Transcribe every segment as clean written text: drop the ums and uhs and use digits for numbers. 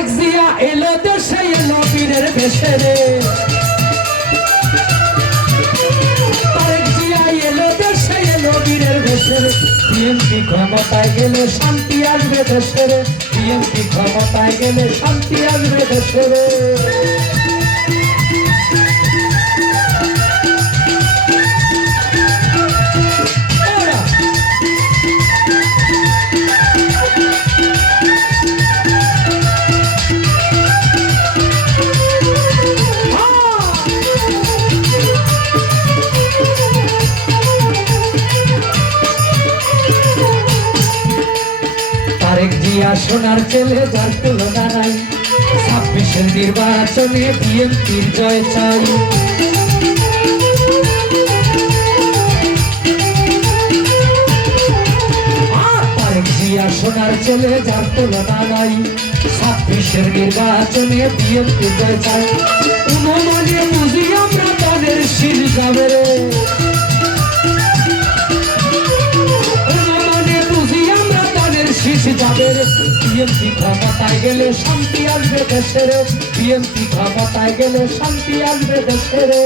তারেক জিয়া এলো দেশে এলো বীরের বেশে রে তারেক জিয়া এলো দেশে এলো বীরের বেশে রে বিএনপি ক্ষমতায় গেলে শান্তি আসবে দেশে রে বিএনপি ক্ষমতায় গেলে শান্তি আসবে দেশে রে তারেক জিয়া সোনার ছেলে যার তুলনা নাই 26-এর নির্বাচনে বিএনপির জয় চাই তারেক জিয়া সোনার ছেলে যার তুলনা নাই 26-এর নির্বাচনে বিএনপির জয় চাই উন্নয়নে বুঝি আমরা তাদের শির যাবে রে বিএনপি ক্ষমতায় গেলে শান্তি আসবে দেশে রে বিএনপি ক্ষমতায় গেলে শান্তি আসবে দেশে রে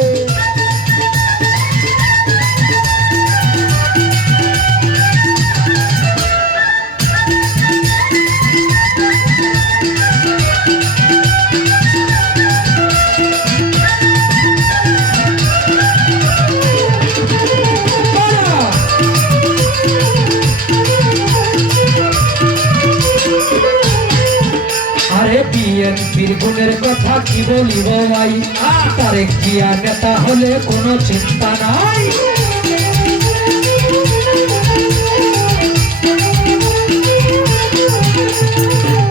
বিএনপির গুণের কথা কি বলিব ভাই তারেক জিয়া নেতা হলে কোনো চিন্তা নাই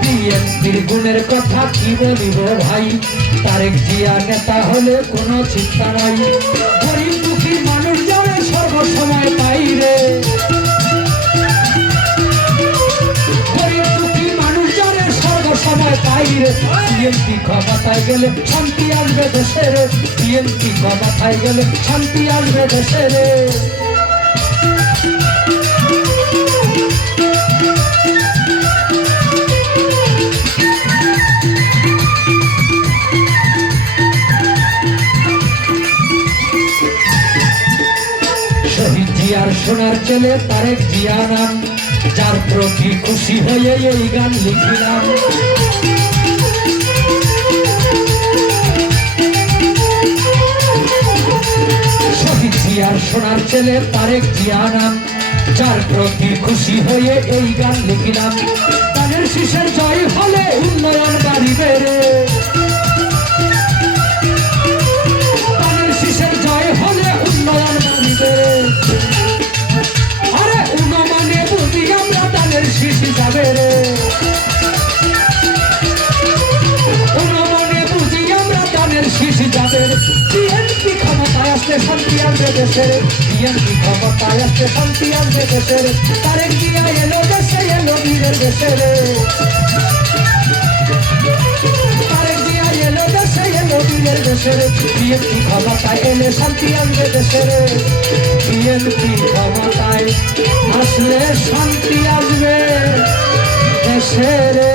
বিএনপির গুণের কথা কি বলিব ভাই তারেক জিয়া নেতা হলে কোনো চিন্তা নাই গরিব দুঃখী মানুষ যাবে সর্বসময় পাই রে বিএনপি ক্ষমতায় গেলে শান্তি আসবে দেশে রে বিএনপি ক্ষমতায় গেলে শান্তি আসবে দেশে রে শহীদ জিয়ার সোনার ছেলে তারেক জিয়া নাম যার প্রতি খুশি হয়ে এই গান লিখিলাম শহীদ জিয়ার সোনার ছেলে তারেক জিয়া নাম যার প্রতি খুশি হয়ে এই গান লিখিলাম তাদের শীষের জয় হলে উন্নয়ন বাড়িবে রে তাদের শীষের জয় হলে উন্নয়ন বাড়িবে আরে উন্নয়নে বুঝি আমরা তাদের শীষ যাবে রে উন্নয়নে বুঝি আমরা তাদের শীষ যাবে বিএনপি ক্ষমতায় আসলে শান্তি আসবে দেশে বিএনপি ক্ষমতায় আসলে শান্তি আসবে দেশে তারেক জিয়া এলো দেশে এলো বীরের দেশে তারেক জিয়া এলো দেশে এলো বীরের দেশে বিএনপি ক্ষমতায় এলে শান্তি আসবে দেশে বিএনপি ক্ষমতায় আসলে শান্তি আসবে দেশে রে।